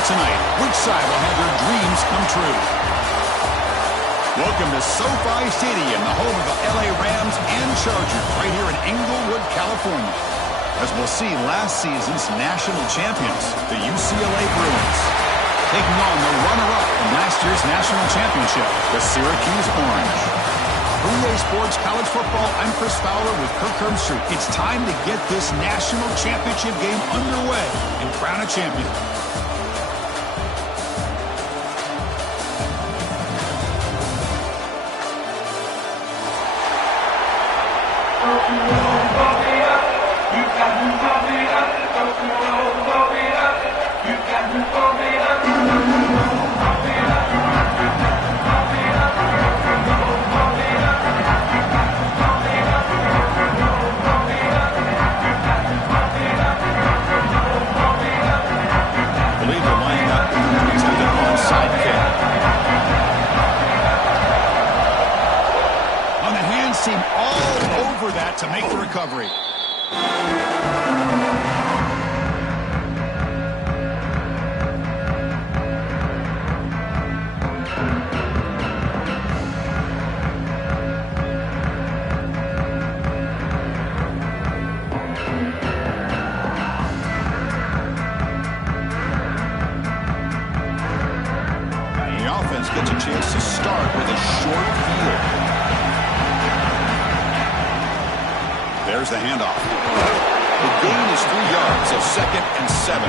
battle tonight. Which side will have their dreams come true? Welcome to SoFi Stadium, the home of the LA Rams and Chargers, right here in Inglewood, California. As we'll see last season's national champions, the UCLA Bruins, taking on the runner-up from last year's national championship, the Syracuse Orange. For EA Sports College Football, I'm Chris Fowler with Kirk Herbstreit. It's time to get this national championship game underway and crown a champion. Seem all over that to make the recovery. And the offense gets a chance to start with a short field. There's the handoff. The gain is 3 yards, so 2nd and 7.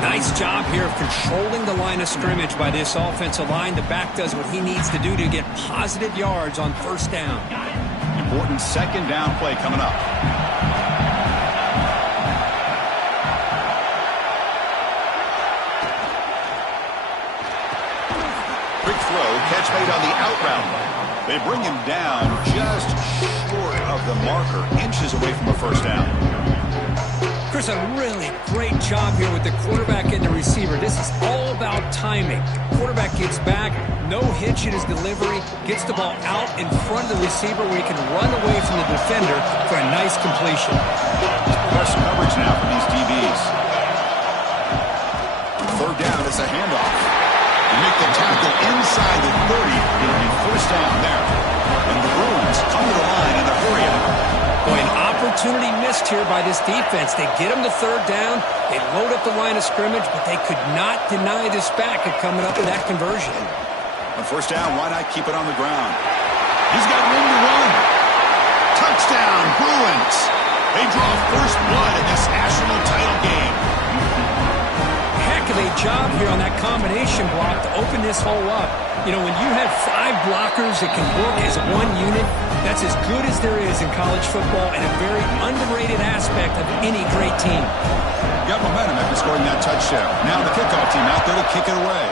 Nice job here of controlling the line of scrimmage by this offensive line. The back does what he needs to do to get positive yards on first down. Important 2nd down play coming up. Quick throw, catch made on the out route. They bring him down just short of the marker, inches away from a first down. Chris, a really great job here with the quarterback and the receiver. This is all about timing. Quarterback gets back, no hitch in his delivery, gets the ball out in front of the receiver where he can run away from the defender for a nice completion. Press coverage now for these DBs. 3rd down, it's a handoff. You make the tackle inside the 30. It'll be first down there. And the Bruins come to the line in a hurry up. Boy, an opportunity missed here by this defense. They get him to 3rd down. They load up the line of scrimmage, but they could not deny this back of coming up with that conversion. On first down, why not keep it on the ground? He's got room to run. Touchdown, Bruins. They draw first blood in this national title game. Heck of a job here on that combination block to open this hole up. You know, when you have 5 blockers that can work as one unit, that's as good as there is in college football and a very underrated aspect of any great team. Got momentum after scoring that touchdown. Now the kickoff team out there to kick it away.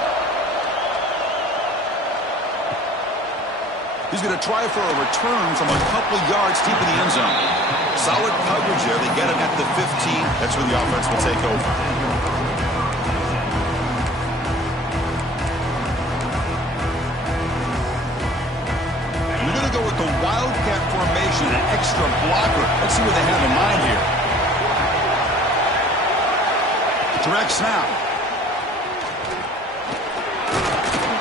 He's going to try for a return from a couple yards deep in the end zone. Solid coverage there. They get him at the 15. That's where the offense will take over. Go with the Wildcat formation, an extra blocker. Let's see what they have in mind here. Direct snap.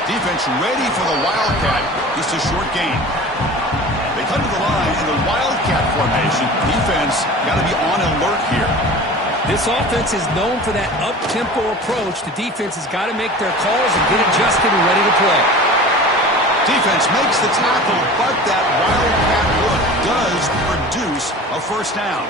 Defense ready for the Wildcat. Just a short gain. They come to the line in the Wildcat formation. Defense got to be on alert here. This offense is known for that up-tempo approach. The defense has got to make their calls and get adjusted and ready to play. Defense makes the tackle, but that Wildcat look does produce a first down.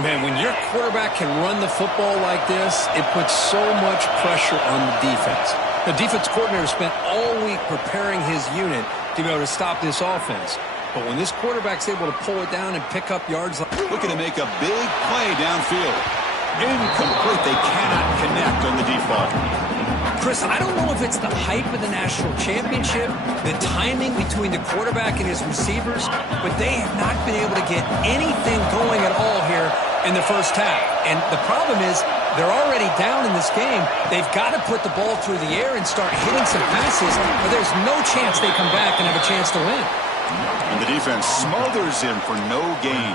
Man, when your quarterback can run the football like this, it puts so much pressure on the defense. The defense coordinator spent all week preparing his unit to be able to stop this offense. But when this quarterback's able to pull it down and pick up yards, looking to make a big play downfield. Incomplete. They cannot connect on the default. Chris, I don't know if it's the hype of the national championship, the timing between the quarterback and his receivers, but they have not been able to get anything going at all here in the first half. And the problem is they're already down in this game. They've got to put the ball through the air and start hitting some passes, or there's no chance they come back and have a chance to win. And the defense smothers him for no gain.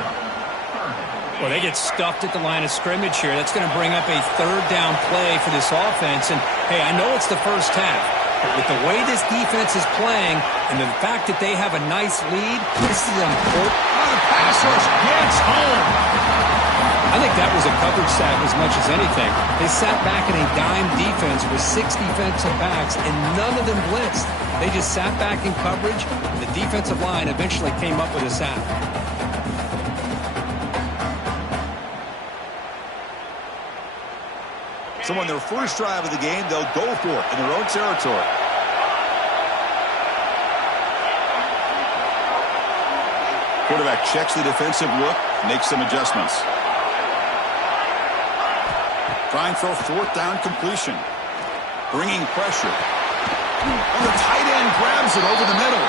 Well, they get stuffed at the line of scrimmage here. That's going to bring up a third down play for this offense. And, hey, I know it's the first half, but with the way this defense is playing and the fact that they have a nice lead, this is important. Oh, the pass rush gets home. I think that was a coverage sack as much as anything. They sat back in a dime defense with 6 defensive backs, and none of them blitzed. They just sat back in coverage, and the defensive line eventually came up with a sack. So on their first drive of the game, they'll go for it in their own territory. Quarterback checks the defensive look, makes some adjustments. Trying for a fourth down completion. Bringing pressure. And the tight end grabs it over the middle.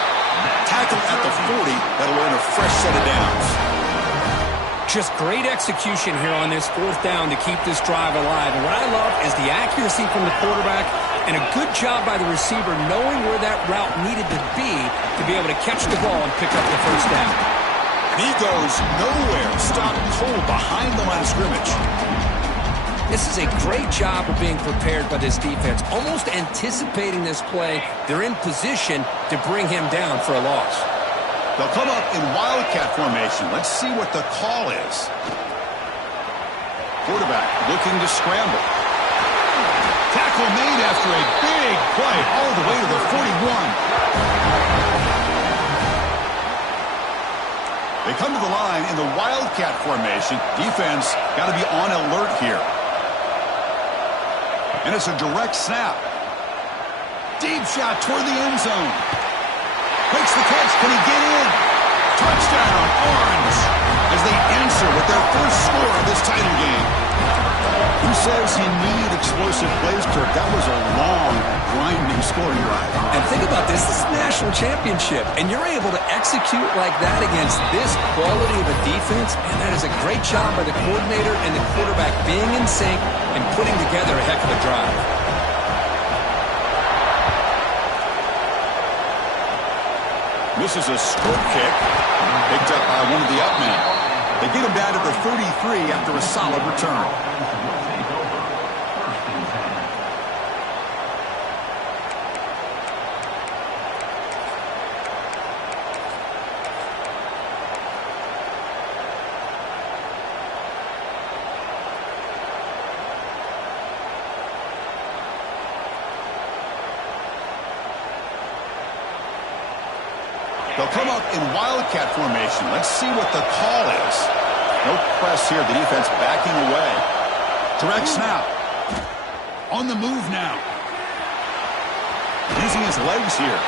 Tackle at the 40. That'll earn a fresh set of downs. Just great execution here on this fourth down to keep this drive alive. And what I love is the accuracy from the quarterback and a good job by the receiver knowing where that route needed to be able to catch the ball and pick up the first down. He goes nowhere. Stopped cold behind the line of scrimmage. This is a great job of being prepared by this defense. Almost anticipating this play, they're in position to bring him down for a loss. They'll come up in wildcat formation. Let's see what the call is. Quarterback looking to scramble. Tackle made after a big play all the way to the 41. They come to the line in the wildcat formation. Defense got to be on alert here. And it's a direct snap. Deep shot toward the end zone. Makes the catch. Can he get in? Touchdown, Orange, as they answer with their first score of this title game. Who says you need explosive plays, Kirk? That was a long, grinding scoring drive. And think about this. This is a national championship, and you're able to execute like that against this quality of a defense, and that is a great job by the coordinator and the quarterback being in sync and putting together a heck of a drive. This is a scoop kick picked up by one of the up men. They get him down to the 33 after a solid return. They'll come up in wildcat formation. Let's see what the call is. No press here. The defense backing away. Direct snap. On the move now. Using his legs here.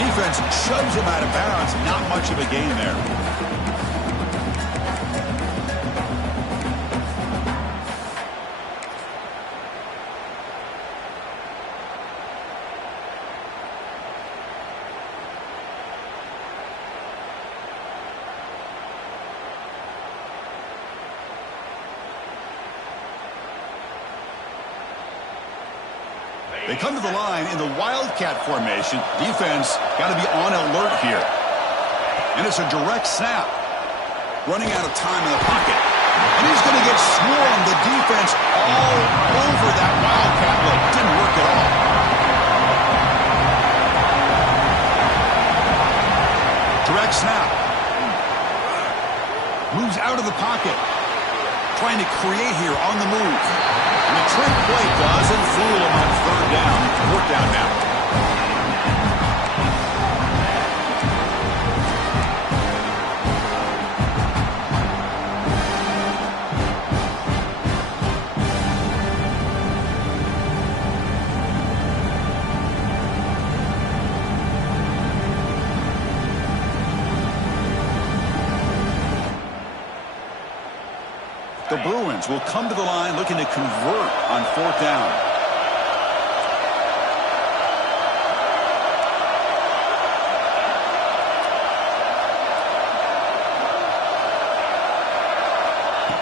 Defense shoves him out of bounds. Not much of a gain there. They come to the line in the wildcat formation. Defense got to be on alert here. And it's a direct snap. Running out of time in the pocket. And he's going to get swarmed. The defense all over that wildcat look. Didn't work at all. Direct snap. Moves out of the pocket. Trying to create here on the move. And the trick play doesn't fool him on third down. Fourth down now. The Bruins will come to the line looking to convert on fourth down.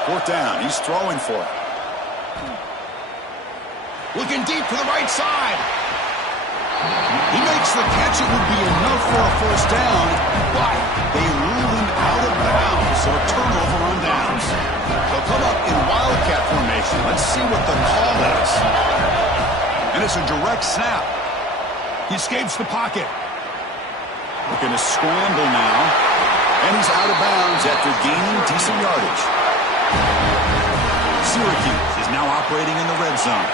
Fourth down. He's throwing for it. Looking deep to the right side. He makes the catch. It would be enough for a first down, but they rule him out of bounds. so a turnover on downs. They'll come up in wildcat formation. Let's see what the call is. And it's a direct snap. He escapes the pocket. Looking to scramble now. And he's out of bounds after gaining decent yardage. Syracuse is now operating in the red zone.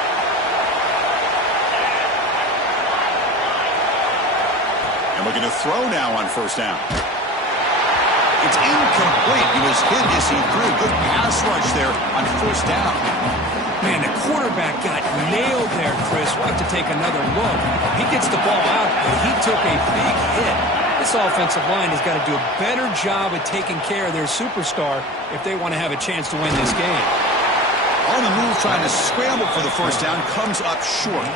And looking to throw now on first down. It's incomplete. He was hit as he threw a good pass rush there on first down. Man, the quarterback got nailed there, Chris. We'll have to take another look. He gets the ball out, but he took a big hit. This offensive line has got to do a better job of taking care of their superstar if they want to have a chance to win this game. On the move, trying to scramble for the first down, comes up short.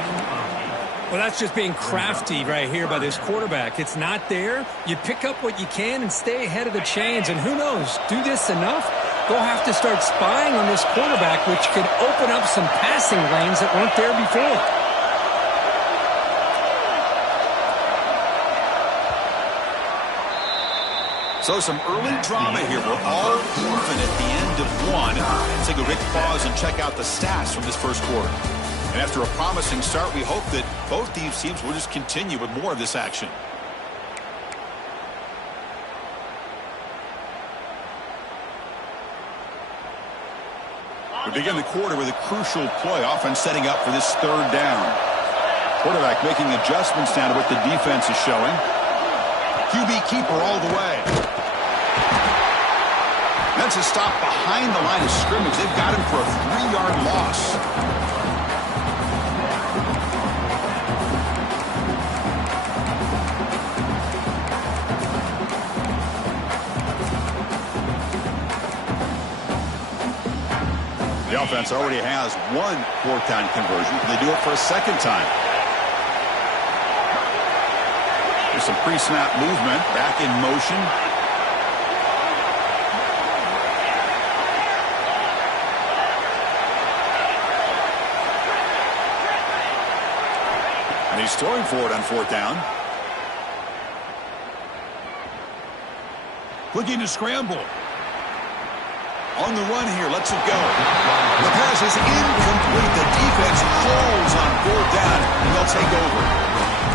Well, that's just being crafty right here by this quarterback. It's not there. You pick up what you can and stay ahead of the chains. And who knows, do this enough, they'll have to start spying on this quarterback, which could open up some passing lanes that weren't there before. So some early drama here. We're all even at the end of one. Let's take a quick pause and check out the stats from this first quarter. And after a promising start, we hope that both these teams will just continue with more of this action. We begin the quarter with a crucial play, offense setting up for this third down. Quarterback making adjustments down to what the defense is showing. QB keeper all the way. That's a stop behind the line of scrimmage. They've got him for a 3-yard loss. The offense already has one fourth down conversion. They do it for a second time. There's some pre-snap movement. Back in motion. And he's throwing for it on fourth down. Looking to scramble. On the run here, lets it go. The pass is incomplete. The defense holds on fourth down, and they'll take over.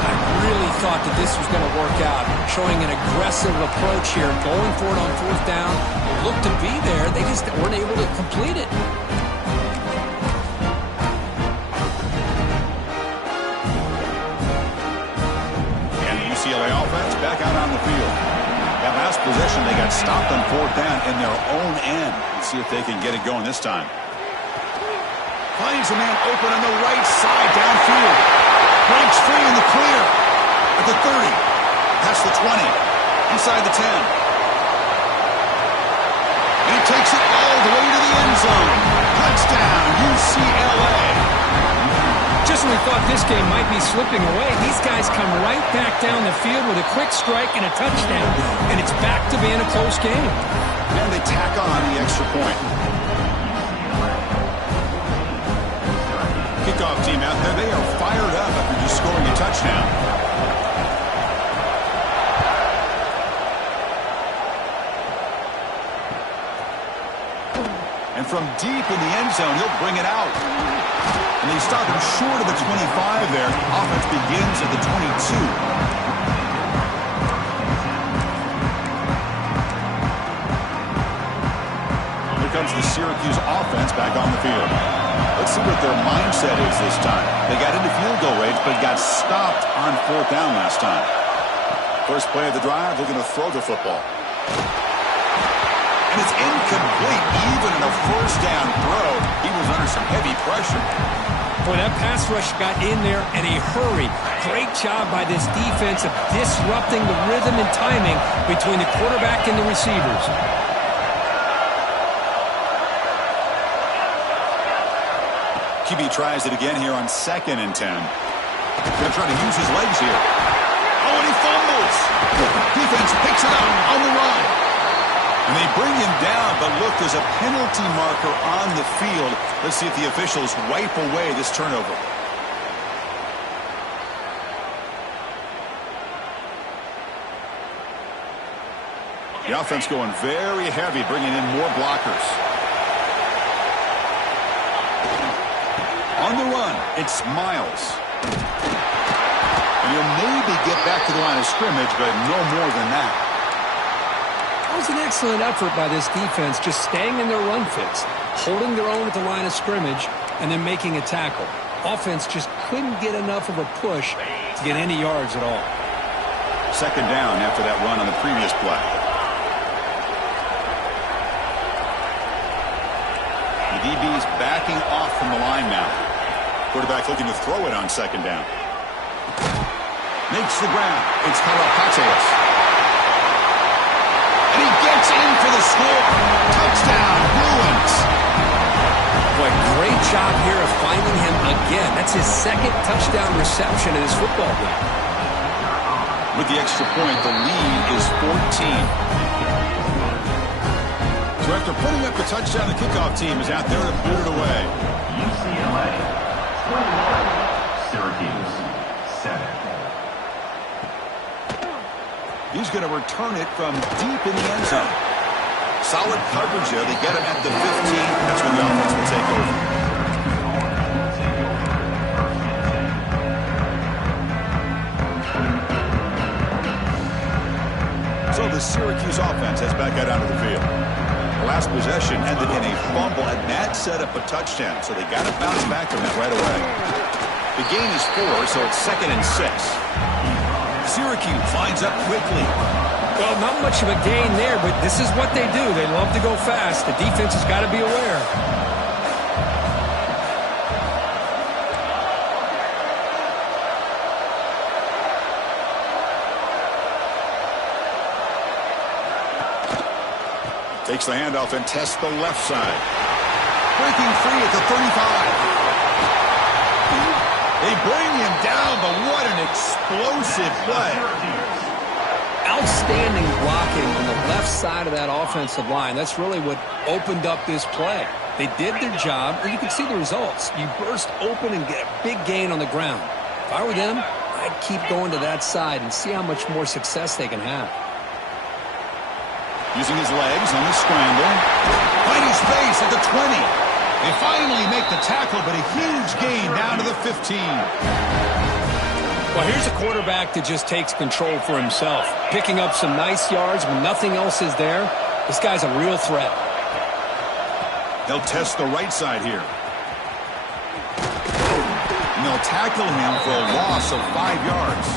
I really thought that this was going to work out, showing an aggressive approach here, going for it on fourth down. It looked to be there. They just weren't able to complete it. And the UCLA offense back out on the field. That last possession, they got stopped on fourth down in their own end. Let's see if they can get it going this time. Finds a man open on the right side downfield. Breaks free in the clear. At the 30. Past the 20. Inside the 10. And he takes it all the way to the end zone. Touchdown, UCLA. Just when we thought this game might be slipping away, these guys come right back down the field with a quick strike and a touchdown, and it's back to being a close game. And they tack on the extra point. Kickoff team out there, they are fired up after just scoring a touchdown. And from deep in the end zone, he'll bring it out. And they stop him short of the 25 there. Offense begins at the 22. Here comes the Syracuse offense back on the field. Let's see what their mindset is this time. They got into field goal range, but got stopped on fourth down last time. First play of the drive, looking to throw the football. And it's incomplete. Even in a first down throw, he was under some heavy pressure. Boy, that pass rush got in there in a hurry. Great job by this defense of disrupting the rhythm and timing between the quarterback and the receivers. QB tries it again here on 2nd and 10. Going to try to use his legs here. Oh, and he fumbles. Defense picks it up on the run. And they bring him down, but look, there's a penalty marker on the field. Let's see if the officials wipe away this turnover. The offense going very heavy, bringing in more blockers. On the run, it's Miles. And he'll maybe get back to the line of scrimmage, but no more than that. That was an excellent effort by this defense, just staying in their run fits, holding their own at the line of scrimmage, and then making a tackle. Offense just couldn't get enough of a push to get any yards at all. Second down after that run on the previous play. The DB's backing off from the line now. Quarterback looking to throw it on second down. Makes the ground. It's Karapateas. And he gets in for the score. Touchdown, Bruins. Boy, great job here of finding him again. That's his second touchdown reception in this football game. With the extra point, the lead is 14. So after putting up the touchdown, the kickoff team is out there to boot it away. UCLA, 21, Syracuse, 7. He's going to return it from deep in the end zone. Solid coverage there. They get him at the 15. That's when the offense will take over. So the Syracuse offense heads back out onto the field. The last possession ended in a fumble, and that set up a touchdown. So they got to bounce back from that right away. The gain is 4, so it's 2nd and 6. Syracuse lines up quickly. Well, not much of a gain there, but this is what they do. They love to go fast. The defense has got to be aware. Takes the handoff and tests the left side. Breaking free at the 35. They bring him down, but what an explosive play. Outstanding blocking on the left side of that offensive line. That's really what opened up this play. They did their job, and you can see the results. You burst open and get a big gain on the ground. If I were them, I'd keep going to that side and see how much more success they can have. Using his legs on the scramble. Finding space at the 20. They finally make the tackle, but a huge gain down to the 15. Well, here's a quarterback that just takes control for himself. Picking up some nice yards when nothing else is there. This guy's a real threat. They'll test the right side here. And they'll tackle him for a loss of 5 yards.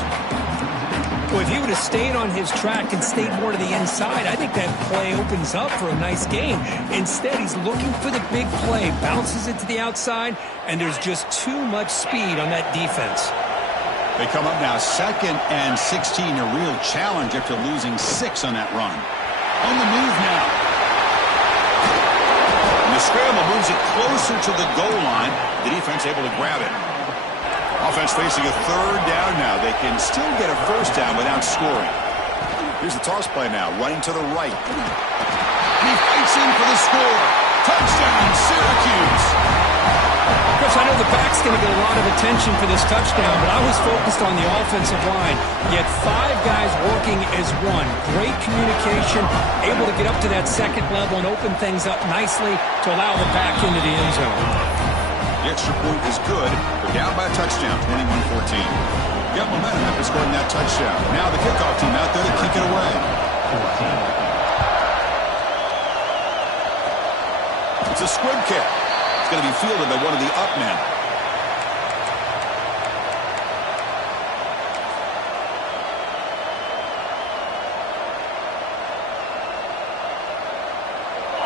Well, if he would have stayed on his track and stayed more to the inside, I think that play opens up for a nice gain. Instead, he's looking for the big play, bounces it to the outside, and there's just too much speed on that defense. They come up now 2nd and 16, a real challenge after losing 6 on that run. On the move now. And the scramble moves it closer to the goal line. The defense able to grab it. Offense facing a 3rd down now. They can still get a 1st down without scoring. Here's the toss play now, running to the right. And he fights in for the score. Touchdown, Syracuse. Chris, I know the back's going to get a lot of attention for this touchdown, but I was focused on the offensive line. Yet 5 guys working as one. Great communication, able to get up to that 2nd level and open things up nicely to allow the back into the end zone. The extra point is good. They're down by a touchdown, 21-14. Got momentum after scoring that touchdown. Now the kickoff team out there to kick it away. It's a squib kick. It's going to be fielded by one of the up men.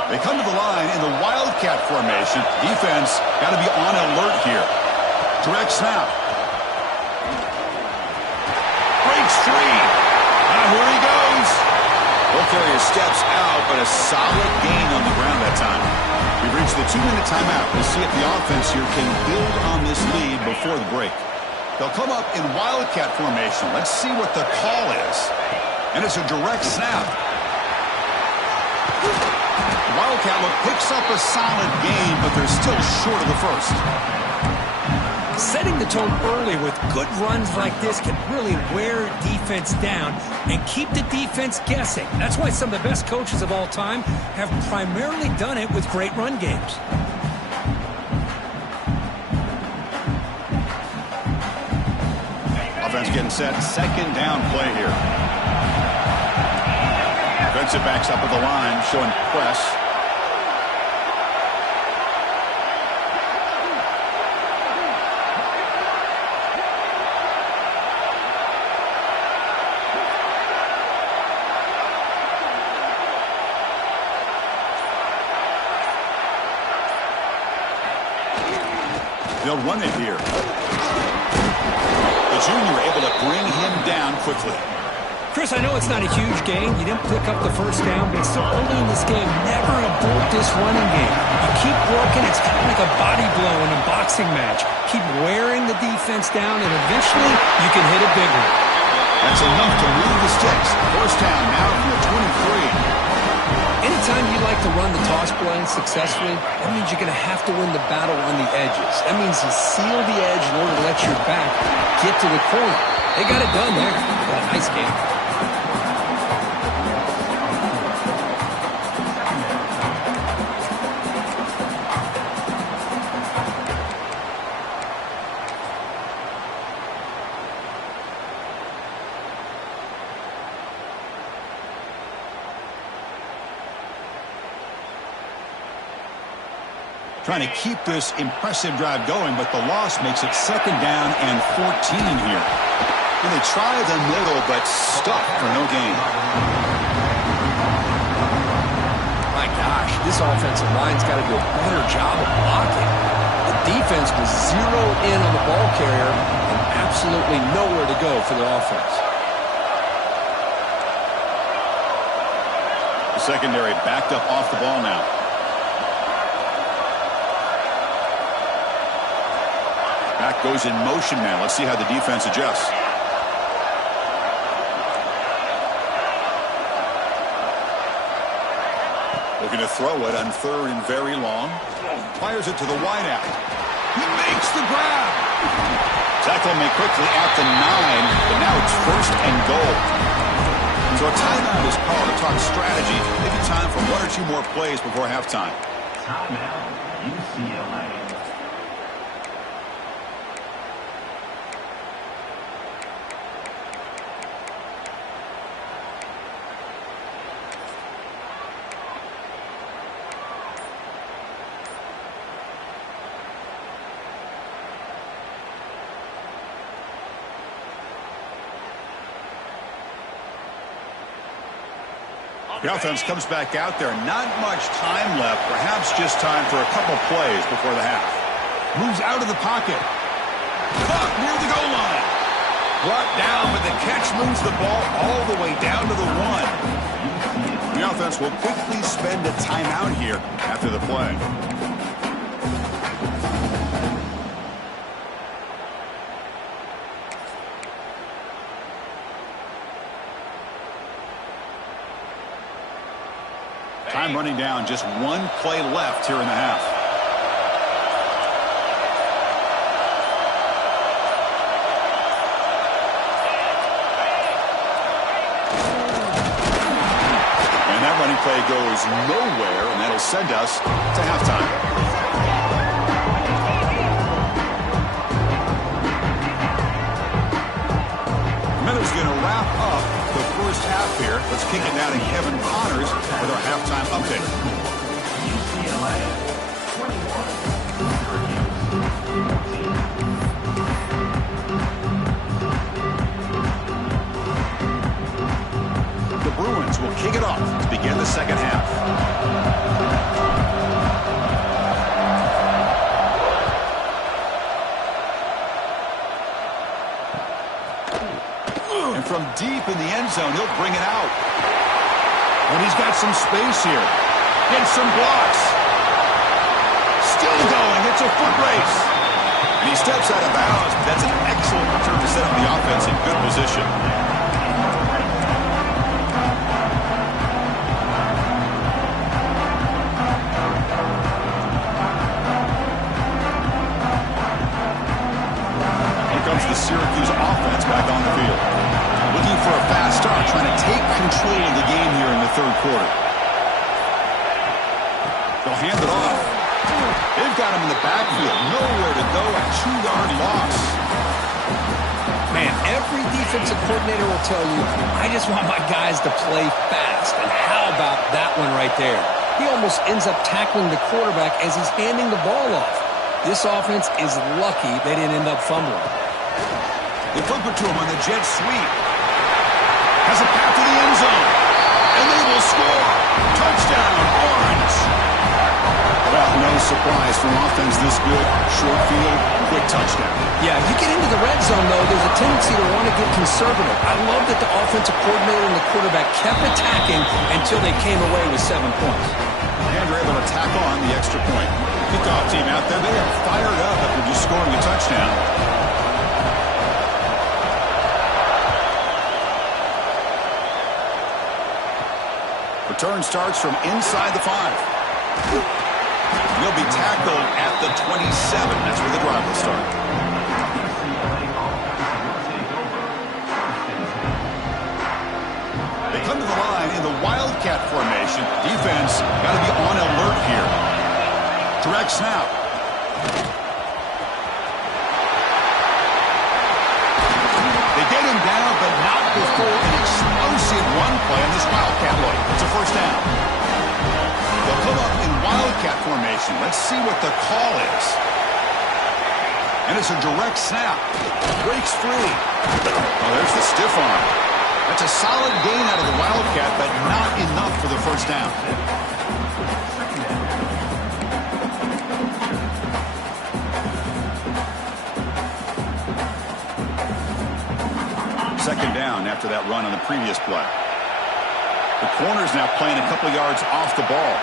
They come to the line in the Wildcat formation. Defense got to be on alert here. Direct snap. Breaks free. Now here he goes. Ball carrier steps out, but a solid gain on the ground that time. We've reached the 2-minute timeout. We'll see if the offense here can build on this lead before the break. They'll come up in Wildcat formation. Let's see what the call is. And it's a direct snap. Wildcat look picks up a solid gain, but they're still short of the 1st. Setting the tone early with good runs like this can really wear defense down and keep the defense guessing. That's why some of the best coaches of all time have primarily done it with great run games. Offense getting set. Second down play here. Defensive backs up at the line, showing press. They'll run it here. The junior able to bring him down quickly. Chris, I know it's not a huge gain. You didn't pick up the first down, but it's still early in this game. Never abort this running game. You keep working. It's kind of like a body blow in a boxing match. Keep wearing the defense down, and eventually you can hit a big one. That's enough to move the sticks. First down now from the 23. Anytime you like to run the toss play successfully, that means you're going to have to win the battle on the edges. That means you seal the edge in order to let your back get to the corner. They got it done there. What a nice game. Trying to keep this impressive drive going, but the loss makes it second down and 14 here. And they try the middle, but stuck for no gain. My gosh, this offensive line's got to do a better job of blocking. The defense was zeroed in on the ball carrier and absolutely nowhere to go for the offense. The secondary backed up off the ball now. Back goes in motion now. Let's see how the defense adjusts. Looking to throw it on third and very long. Fires it to the wideout. He makes the grab. Tackle made quickly at the 9, but now it's first and goal. So a timeout is called to talk strategy. Maybe time for one or two more plays before halftime. Timeout, UCLA. The offense comes back out there. Not much time left. Perhaps just time for a couple plays before the half. Moves out of the pocket. Caught near the goal line. Brought down, but the catch moves the ball all the way down to the 1. The offense will quickly spend a timeout here after the play. Time running down, just one play left here in the half. And that running play goes nowhere, and that'll send us to halftime. Miller's going to wrap up the first half here. Let's kick it down to Kevin Connors with our halftime update. UCLA 21. The Bruins will kick it off to begin the second half. And from deep in the end zone, he'll bring it out. And he's got some space here. Gets some blocks. Still going. It's a foot race. And he steps out of bounds. But that's an excellent return to set up the offense in good position. the Syracuse offense back on the field. Looking for a fast start, trying to take control of the game here in the third quarter. They'll hand it off. They've got him in the backfield. Nowhere to go, a 2-yard loss. Man, every defensive coordinator will tell you, I just want my guys to play fast. And how about that one right there? He almost ends up tackling the quarterback as he's handing the ball off. This offense is lucky they didn't end up fumbling. They flip it to him on the jet sweep. Has a path to the end zone. And they will score. Touchdown, Orange. Well, no surprise from offense this good. Short field, quick touchdown. Yeah, you get into the red zone, though, there's a tendency to want to get conservative. I love that the offensive coordinator and the quarterback kept attacking until they came away with 7 points. And they're able to tack on the extra point. Kickoff team out there, they are fired up after just scoring a touchdown. Return starts from inside the 5. He'll be tackled at the 27. That's where the drive will start. They come to the line in the Wildcat formation. Defense got to be on alert here. Direct snap. They get him down, but not before an explosive run play on this Wildcat look. It's a first down. They'll come up in Wildcat formation. Let's see what the call is. And it's a direct snap. Breaks free. Oh, there's the stiff arm. That's a solid gain out of the Wildcat, but not enough for the first down. Second down after that run on the previous play. The corner's now playing a couple yards off the ball.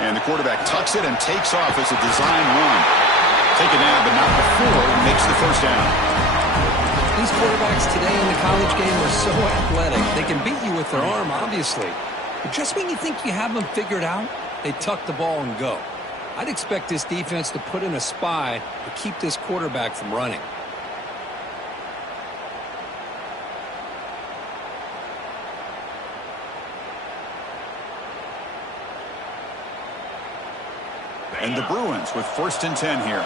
And the quarterback tucks it and takes off as a design run. Take it down, but not before he makes the first down. These quarterbacks today in the college game are so athletic. They can beat you with their arm, obviously. But just when you think you have them figured out, they tuck the ball and go. I'd expect this defense to put in a spy to keep this quarterback from running. And the Bruins with 1st and 10 here.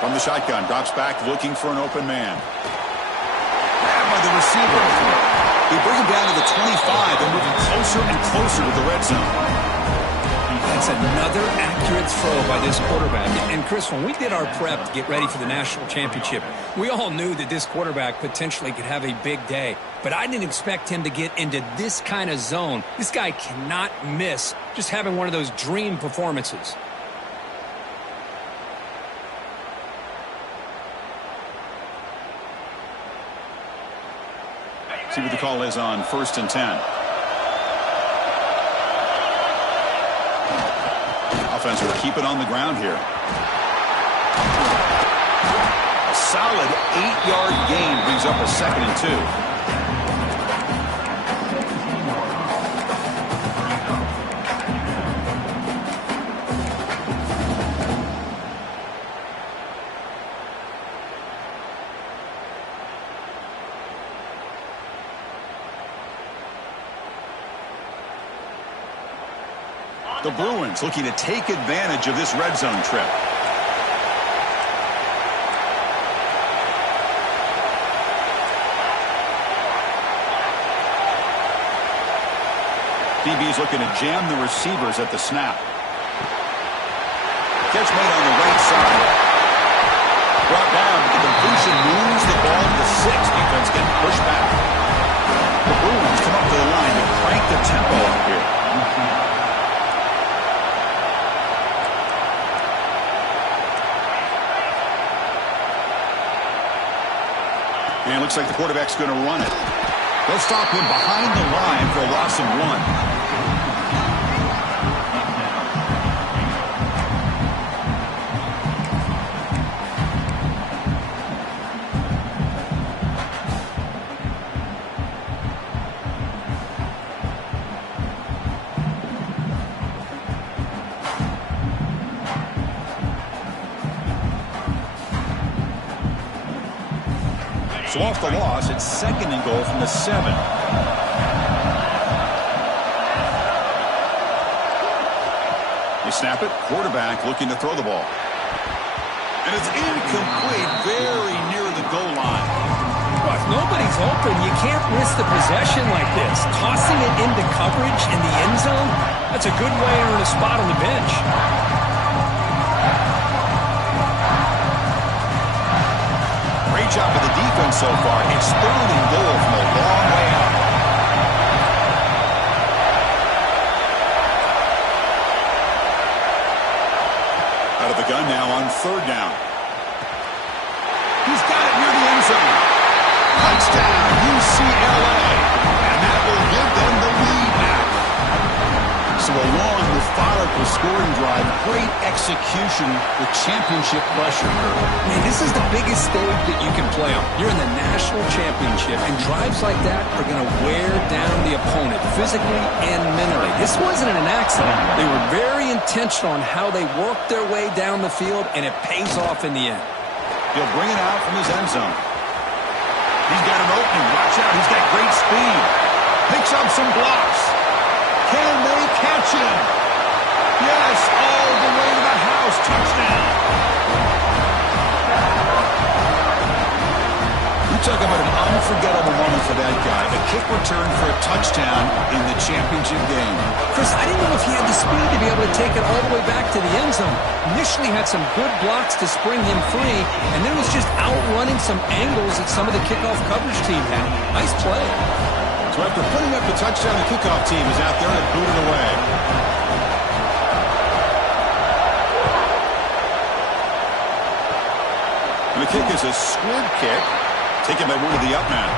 From the shotgun, drops back looking for an open man. Grabbed by the receiver. They bring him down to the 25 and moving closer and closer to the red zone. That's another accurate throw by this quarterback. And Chris, when we did our prep to get ready for the national championship, we all knew that this quarterback potentially could have a big day. But I didn't expect him to get into this kind of zone. This guy cannot miss just having one of those dream performances. See what the call is on 1st and 10. Offense will keep it on the ground here. A solid 8-yard gain brings up a 2nd and 2. The Bruins looking to take advantage of this red zone trip. DB's looking to jam the receivers at the snap. Catch made on the right side. Brought down, but the completion moves the ball to the 6. Defense getting pushed back. The Bruins come up to the line to crank the tempo up here. And it looks like the quarterback's going to run it. They'll stop him behind the line for a loss of 1. So off the loss, it's 2nd and goal from the 7. You snap it, quarterback looking to throw the ball. And it's incomplete, very near the goal line. Well, if nobody's open, you can't risk the possession like this. Tossing it into coverage in the end zone, that's a good way to earn a spot on the bench. Great job of the defense so far. It's 3rd and goal from a long way out. Out of the gun now on 3rd down. He's got it near the end zone. Touchdown, UCLA. And that will give them the lead now. So a long, methodical scoring drive. Great execution with championship pressure. Man, this is the biggest stage that you can play on. You're in the national championship, and drives like that are going to wear down the opponent physically and mentally. This wasn't an accident. They were very intentional on how they worked their way down the field, and it pays off in the end. He'll bring it out from his end zone. He's got an opening. Watch out. He's got great speed. Picks up some blocks. Can they catch him? Yes, all the way to the house. Touchdown. You talk about an unforgettable moment for that guy. A kick return for a touchdown in the championship game. Chris, I didn't know if he had the speed to be able to take it all the way back to the end zone. Initially had some good blocks to spring him free, and then was just outrunning some angles that some of the kickoff coverage team had. Nice play. So after putting up the touchdown, the kickoff team is out there to boot it away. And the kick is a squib kick, taken by one of the up men.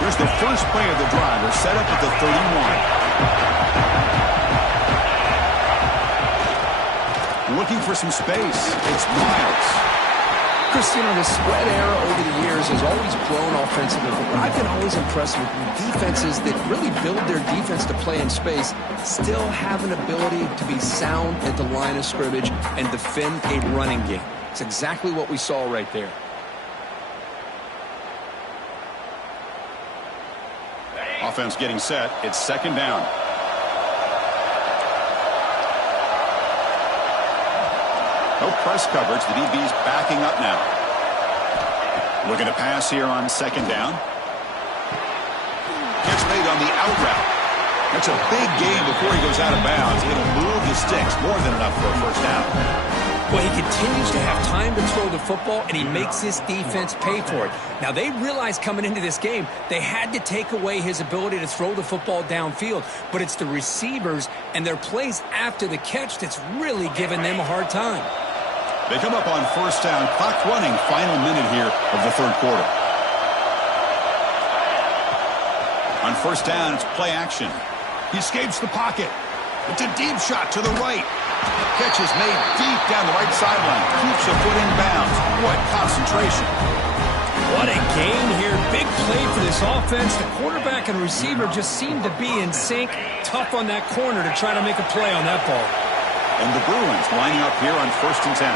Here's the first play of the drive. They're set up at the 31. Looking for some space. It's Miles. Chris, you know, the spread era over the years has always grown offensively, but I've been always impressed with defenses that really build their defense to play in space, still have an ability to be sound at the line of scrimmage and defend a running game. It's exactly what we saw right there. Offense getting set. It's 2nd down. No press coverage. The DB's backing up now. Looking to pass here on 2nd down. Catch made on the out route. That's a big gain before he goes out of bounds. It'll move the sticks. More than enough for a 1st down. Well, he continues to have time to throw the football, and he makes his defense pay for it. Now, they realized coming into this game, they had to take away his ability to throw the football downfield, but it's the receivers and their plays after the catch that's really giving them a hard time. They come up on 1st down. Clock running. Final minute here of the 3rd quarter. On 1st down, it's play action. He escapes the pocket. It's a deep shot to the right. Catch is made deep down the right sideline. Keeps a foot in bounds. What concentration. What a gain here. Big play for this offense. The quarterback and receiver just seem to be in sync. Tough on that corner to try to make a play on that ball. And the Bruins lining up here on 1st and 10.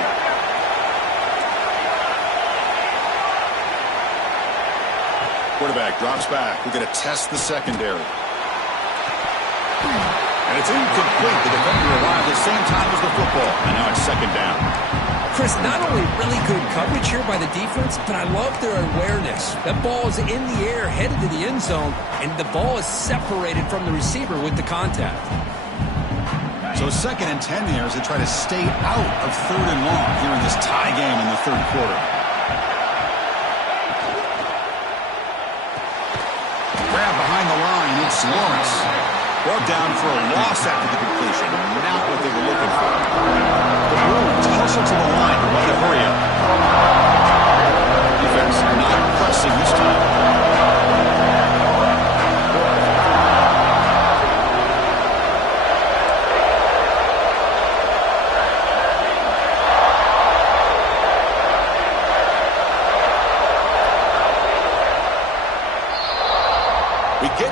Quarterback drops back. We're going to test the secondary. And it's incomplete. The defender arrived at the same time as the football. And now it's 2nd down. Chris, not only really good coverage here by the defense, but I love their awareness. That ball is in the air, headed to the end zone, and the ball is separated from the receiver with the contact. So 2nd and 10 here as they try to stay out of 3rd and long here in this tie game in the 3rd quarter. Grab behind the line. It's Lawrence. Brought down for a loss after the completion. Not what they were looking for. The Bruins hustle to the line to run the hurry up. Defense not pressing this time.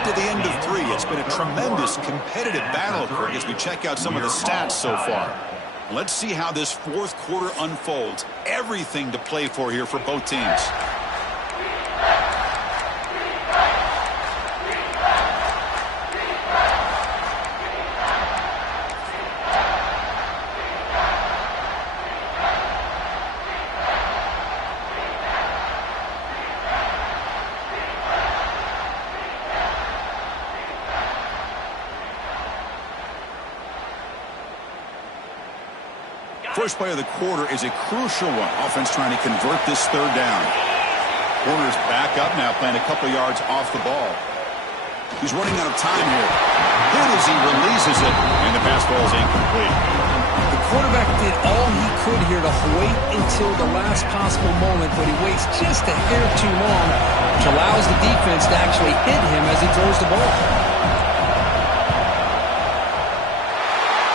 to the end of 3. It's been a tremendous competitive battle, Kirk, as we check out some of the stats so far. Let's see how this fourth quarter unfolds. Everything to play for here for both teams. First play of the quarter is a crucial one. Offense trying to convert this third down. Corner's back up now, playing a couple yards off the ball. He's running out of time here. Hit as he releases it, and the pass ball is incomplete. The quarterback did all he could here to wait until the last possible moment, but he waits just a hair too long, which allows the defense to actually hit him as he throws the ball.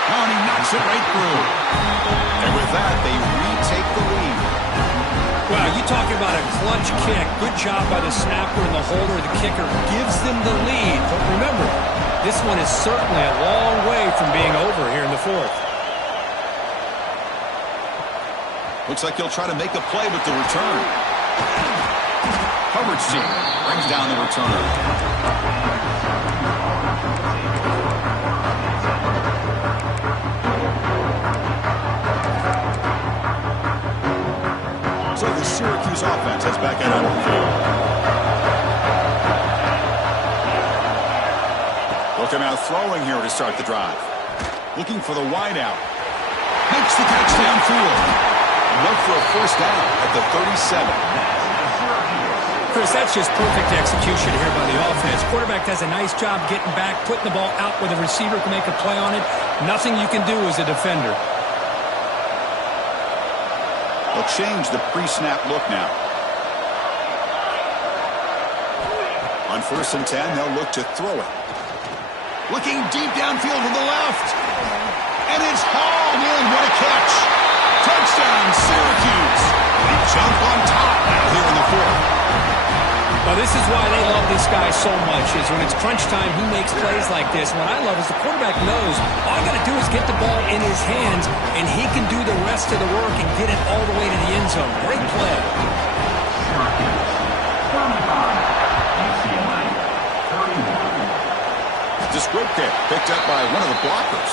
Oh, and he knocks it right through. And with that, they retake the lead. Wow, you talking about a clutch kick. Good job by the snapper and the holder. The kicker gives them the lead. But remember, this one is certainly a long way from being over here in the fourth. Looks like he'll try to make a play with the return. Coverage team brings down the returner. So the Syracuse offense heads back out on the field. They'll come out throwing here to start the drive. Looking for the wideout. Makes the catch downfield. Look for a first down at the 37. Chris, that's just perfect execution here by the offense. Quarterback does a nice job getting back, putting the ball out where the receiver can make a play on it. Nothing you can do as a defender. They'll change the pre-snap look now. On 1st and 10, they'll look to throw it. Looking deep downfield to the left. And it's hauled in. What a catch. Touchdown, Syracuse. They jump on top now here in the fourth. Well, this is why they love this guy so much, is when it's crunch time, he makes plays like this. What I love is the quarterback knows all I got to do is get the ball in his hands, and he can do the rest of the work and get it all the way to the end zone. Great play. This good kick picked up by one of the blockers.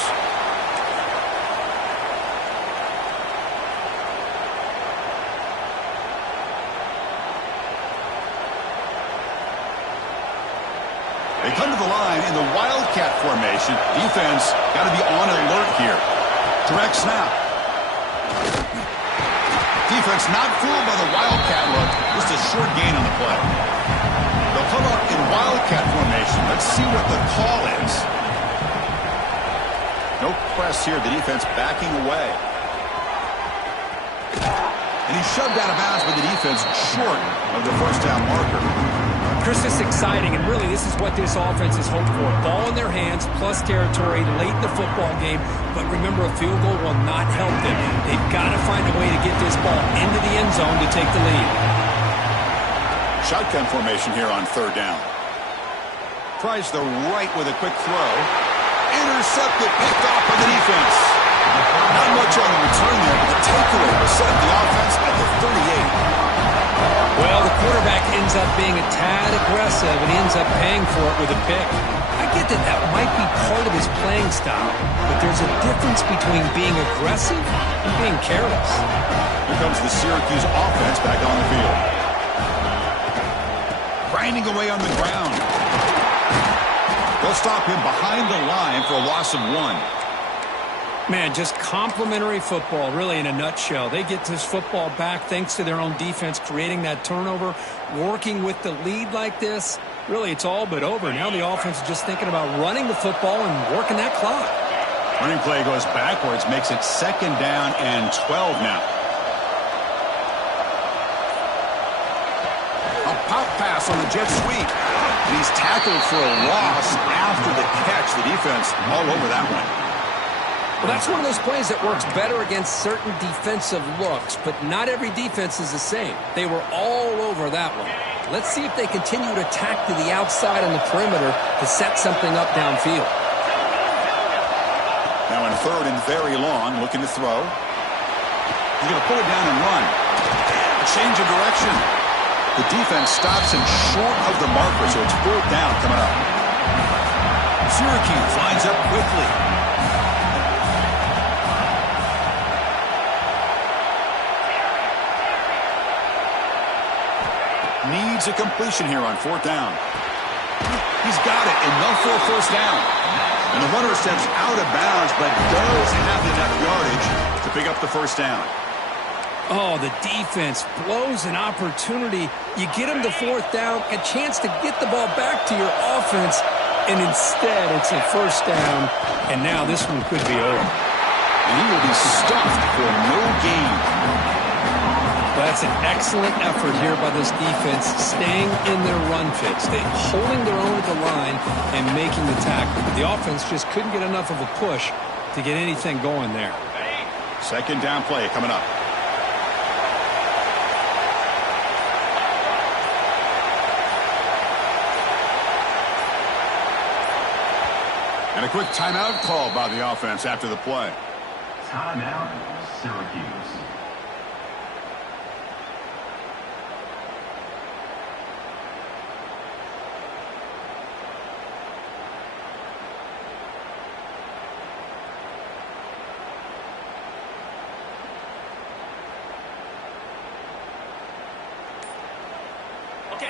They come to the line in the Wildcat formation. Defense got to be on alert here. Direct snap. Defense not fooled by the Wildcat look. Just a short gain on the play. They'll come up in Wildcat formation. Let's see what the call is. No press here. The defense backing away. And he's shoved out of bounds by the defense short of the first down marker. Chris, this is exciting, and really this is what this offense is hoping for. Ball in their hands, plus territory late in the football game. But remember, a field goal will not help them. They've got to find a way to get this ball into the end zone to take the lead. Shotgun formation here on 3rd down. Tries the right with a quick throw. Intercepted, picked off by the defense. Not much on the return there, but the takeaway will set up the offense at the 38. Well, the quarterback ends up being a tad aggressive, and he ends up paying for it with a pick. I get that that might be part of his playing style, but there's a difference between being aggressive and being careless. Here comes the Syracuse offense back on the field. Grinding away on the ground. They'll stop him behind the line for a loss of 1. Man, just complimentary football, really, in a nutshell. They get this football back thanks to their own defense, creating that turnover, working with the lead like this. Really, it's all but over. Now the offense is just thinking about running the football and working that clock. Running play goes backwards, makes it 2nd down and 12 now. A pop pass on the jet sweep. And he's tackled for a loss after the catch. The defense all over that one. Well, that's one of those plays that works better against certain defensive looks, but not every defense is the same. They were all over that one. Let's see if they continue to attack to the outside on the perimeter to set something up downfield. Now in third and very long, looking to throw. He's going to pull it down and run. Change of direction. The defense stops him short of the marker, so it's fourth down coming up. Syracuse lines up quickly. Needs a completion here on fourth down. He's got it, enough for a first down. And the runner steps out of bounds, but does have enough yardage to pick up the first down. Oh, the defense blows an opportunity. You get him to fourth down, a chance to get the ball back to your offense, and instead it's a first down, and now this one could be over. And he will be stuffed for no gain. Well, that's an excellent effort here by this defense, staying in their run fit, holding their own at the line and making the tackle. The offense just couldn't get enough of a push to get anything going there. Second down play coming up. And a quick timeout call by the offense after the play. Timeout, Syracuse.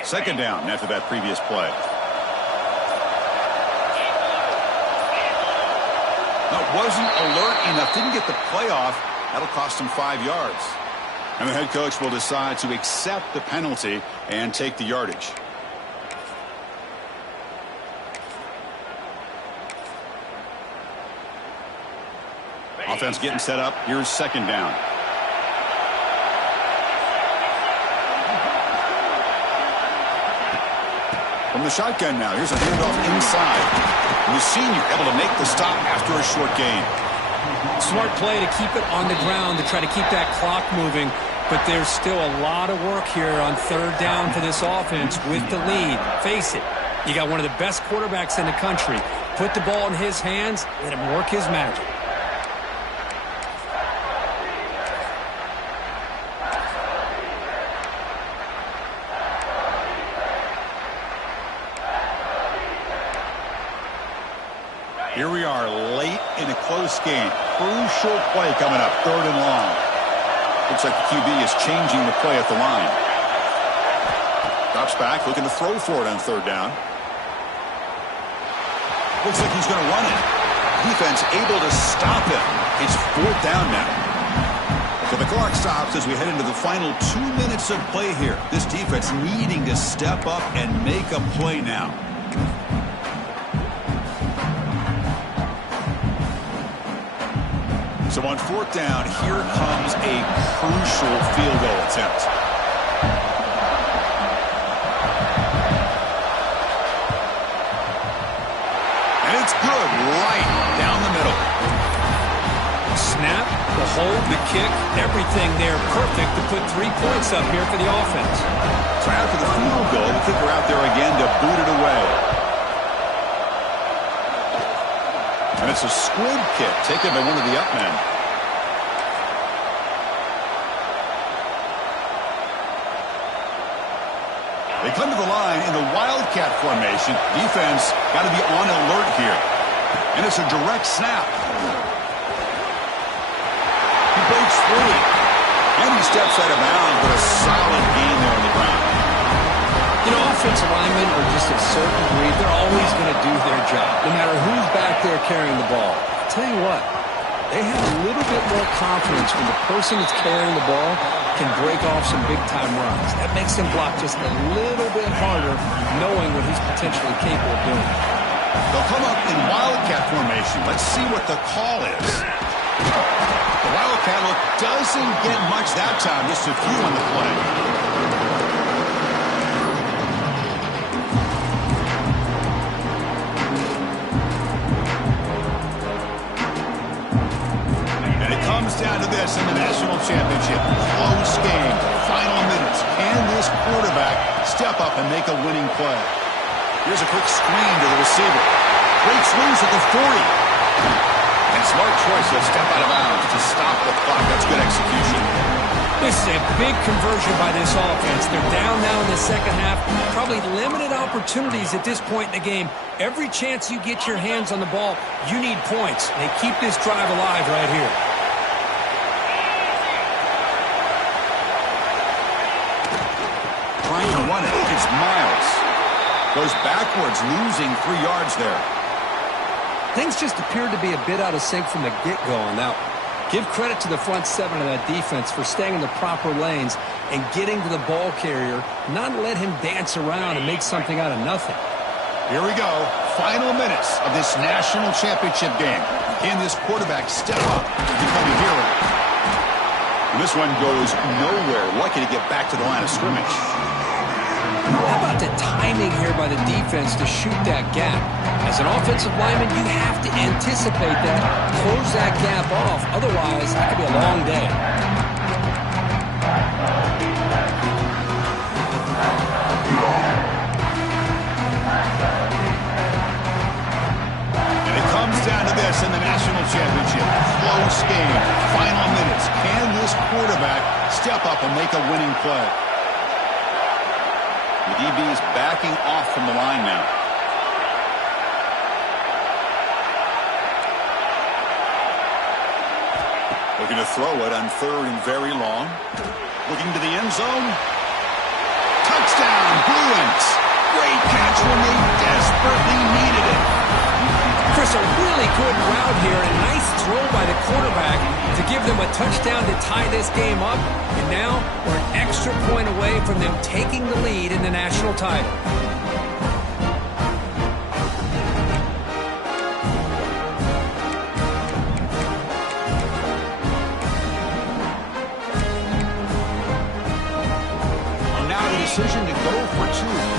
Second down after that previous play. No, wasn't alert enough. Didn't get the play off. That'll cost him 5 yards. And the head coach will decide to accept the penalty and take the yardage. Offense getting set up. Here's second down. From the shotgun now. Here's a handoff inside. The senior able to make the stop after a short gain. Smart play to keep it on the ground to try to keep that clock moving. But there's still a lot of work here on third down for this offense with the lead. Face it, you got one of the best quarterbacks in the country. Put the ball in his hands, let him work his magic. Here we are late in a close game. Crucial play coming up, third and long. Looks like the QB is changing the play at the line. Drops back, looking to throw for it on third down. Looks like he's going to run it. Defense able to stop him. It's fourth down now. So the clock stops as we head into the final 2 minutes of play here. This defense needing to step up and make a play now. So on fourth down, here comes a crucial field goal attempt. And it's good right down the middle. Snap, the hold, the kick, everything there perfect to put 3 points up here for the offense. So after the field goal, the kicker out there again to boot it away. And it's a squib kick taken by one of the up men. They come to the line in the Wildcat formation. Defense got to be on alert here. And it's a direct snap. He breaks free. And he steps out of bounds, but a solid gain there on the ground. You know, offensive linemen are just a certain breed. They're always going to do their job, no matter who's back there carrying the ball. I'll tell you what, they have a little bit more confidence when the person that's carrying the ball can break off some big-time runs. That makes him block just a little bit harder, knowing what he's potentially capable of doing. They'll come up in Wildcat formation. Let's see what the call is. The Wildcat look doesn't get much that time, just a few on the play. Down to this in the national championship. Close game. Final minutes. Can this quarterback step up and make a winning play. Here's a quick screen to the receiver. Breaks loose at the 40. And smart choice to step out of bounds to stop the clock. That's good execution. This is a big conversion by this offense. They're down now in the second half. Probably limited opportunities at this point in the game. Every chance you get your hands on the ball, you need points. They keep this drive alive right here. Trying to run it. It's Miles. Goes backwards, losing 3 yards there. Things just appeared to be a bit out of sync from the get-go on that one. Give credit to the front seven of that defense for staying in the proper lanes and getting to the ball carrier, not let him dance around and make something out of nothing. Here we go. Final minutes of this national championship game. Can this quarterback step up and become a hero? And this one goes nowhere. Lucky to get back to the line of scrimmage. How about the timing here by the defense to shoot that gap? As an offensive lineman, you have to anticipate that, close that gap off. Otherwise, that could be a long day. And it comes down to this in the national championship. Close game. Final minutes. Can this quarterback step up and make a winning play? The DB is backing off from the line now. Looking to throw it on 3rd and very long. Looking to the end zone. Touchdown, Bruins. Great catch when they desperately needed it. Chris, a really good route here and nice throw by the quarterback to give them a touchdown to tie this game up. And now we're an extra point away from them taking the lead in the national title. And now the decision to go for 2.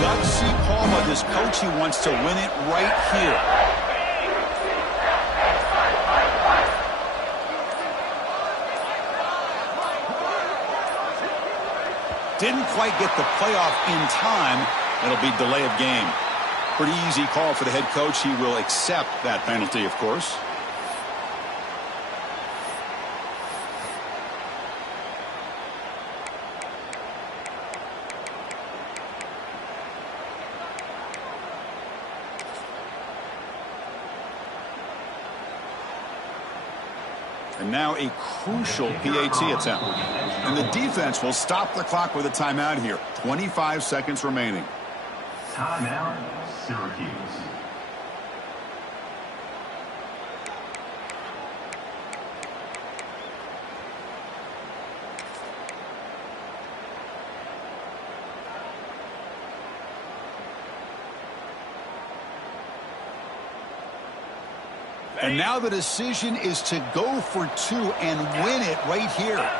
Gutsy call by this coach. He wants to win it right here. Didn't quite get the playoff in time. It'll be delay of game. Pretty easy call for the head coach. He will accept that penalty, of course. And now a crucial PAT attempt. And the defense will stop the clock with a timeout here. 25 seconds remaining. Timeout, Syracuse. And now the decision is to go for 2 and win it right here.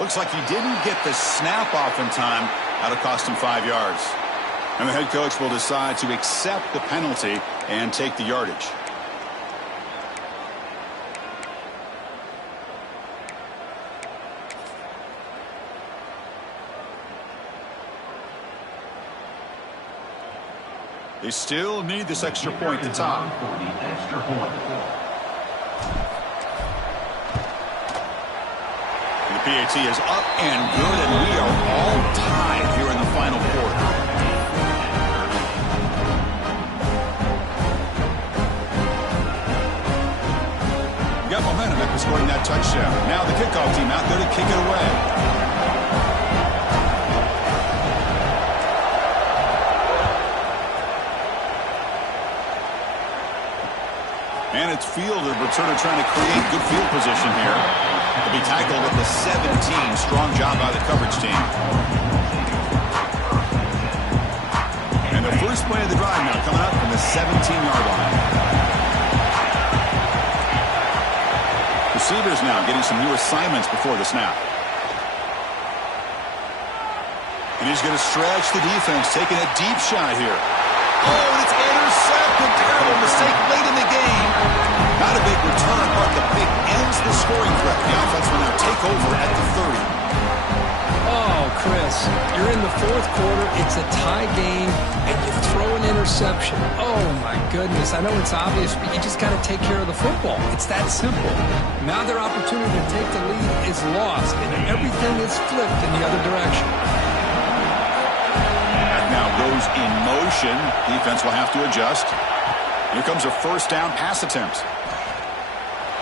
Looks like he didn't get the snap off in time. That'll cost him 5 yards. And the head coach will decide to accept the penalty and take the yardage. They still need this extra point to top. For the extra point. The PAT is up and good, and we are all tied here in the final quarter. We got momentum after scoring that touchdown. Now the kickoff team out there to kick it away. And it's fielder, returner trying to create good field position here. He'll be tackled at the 17. Strong job by the coverage team. And the first play of the drive now coming up from the 17-yard line. Receivers now getting some new assignments before the snap. And he's going to stretch the defense, taking a deep shot here. Oh, and it's intercepted. Terrible mistake late in the game. Not a big return, but the pick ends the scoring threat. The offense will now take over at the 30. You're in the fourth quarter, it's a tie game, and you throw an interception. Oh, my goodness. I know it's obvious, but you just got to take care of the football. It's that simple. Now their opportunity to take the lead is lost, and everything is flipped in the other direction. That now goes in motion. Defense will have to adjust. Here comes a first down pass attempt.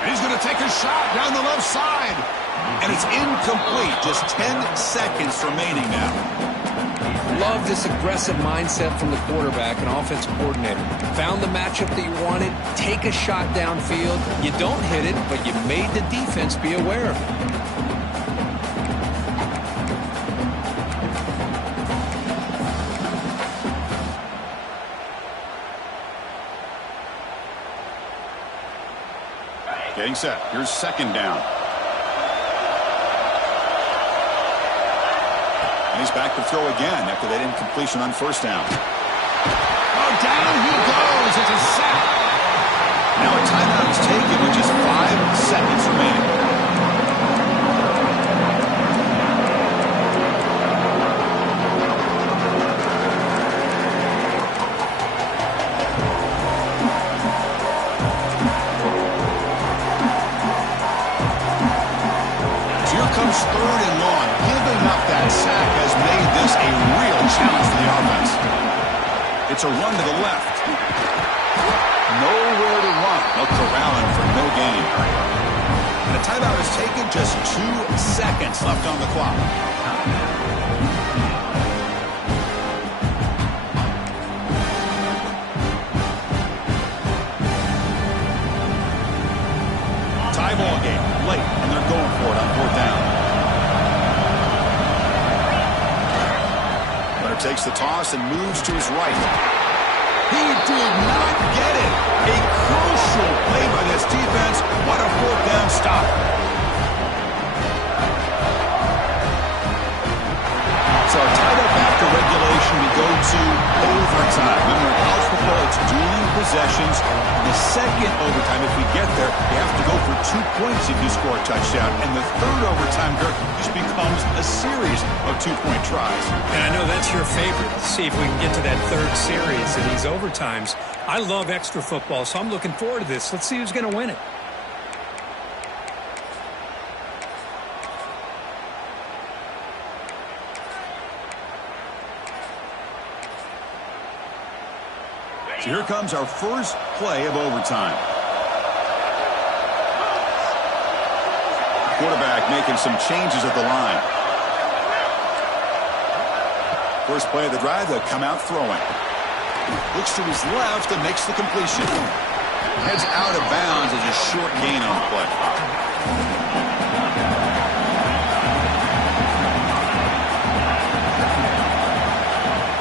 And he's going to take a shot down the left side. And it's incomplete. Just 10 seconds remaining now. Love this aggressive mindset from the quarterback and offensive coordinator. Found the matchup that you wanted. Take a shot downfield. You don't hit it, but you made the defense be aware of it. Getting set. Here's second down. And he's back to throw again after that incompletion on first down. Oh, down he goes. It's a sack. Now a timeout is taken with just 5 seconds remaining. Comes third and long. Giving up that sack has made this a real challenge for the offense. It's a run to the left. Nowhere to run. No corralling for no gain. And the timeout is taken. Just 2 seconds left on the clock. Tie ball game late, and they're going for it on fourth down. Runner takes the toss and moves to his right. He did not get it. A crucial play by this defense. What a fourth down stop. So tied up after regulation, we go to overtime. Remember, in college football, it's dueling possessions. The second overtime, if we get there, you have to go for 2 points if you score a touchdown. And the third overtime, Kirk, just becomes a series of 2-point tries. And I know that's your favorite. See if we can get to that third series in these overtimes. I love extra football, so I'm looking forward to this. Let's see who's going to win it. So here comes our first play of overtime. Quarterback making some changes at the line. First play of the drive, they'll come out throwing. Looks to his left and makes the completion. Heads out of bounds as a short gain on the play.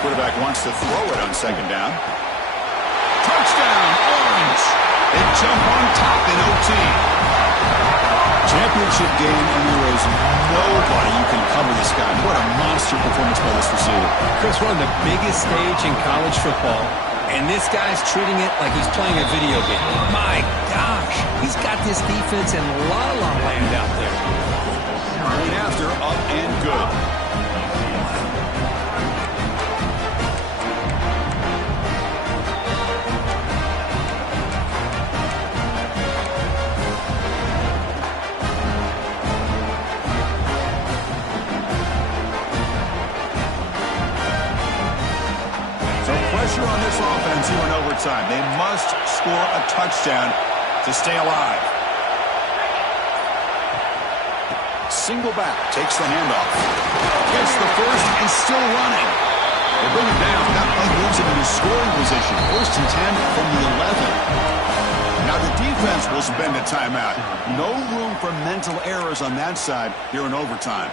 Quarterback wants to throw it on second down. Touchdown, Orange. They jump on top in OT. Championship game, and there is nobody you can cover this guy. What a monster performance by this receiver. Chris, one of the biggest stage in college football, and this guy's treating it like he's playing a video game. My gosh, he's got this defense in la-la land out there. Right after, up and good. Pressure on this offense here in overtime. They must score a touchdown to stay alive. Single back, takes the handoff. Gets the first and still running. They bring him down. That play moves him into scoring position. First and 10 from the 11. Now the defense will spend a timeout. No room for mental errors on that side here in overtime.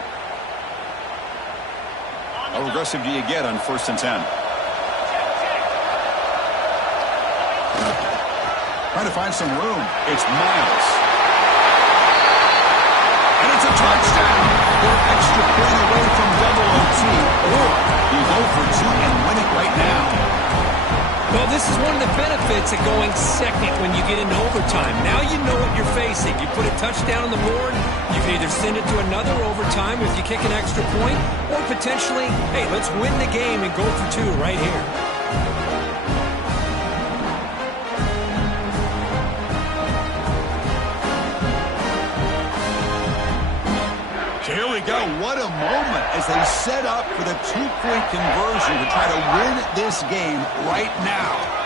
How aggressive do you get on first and 10? Trying to find some room. It's Miles. And it's a touchdown. They're extra point away from double OT. Or you go for 2 and win it right now. Well, this is one of the benefits of going second when you get into overtime. Now you know what you're facing. You put a touchdown on the board, you can either send it to another overtime if you kick an extra point, or potentially, hey, let's win the game and go for two right here. Here we go. What a moment as they set up for the two-point conversion to try to win this game right now.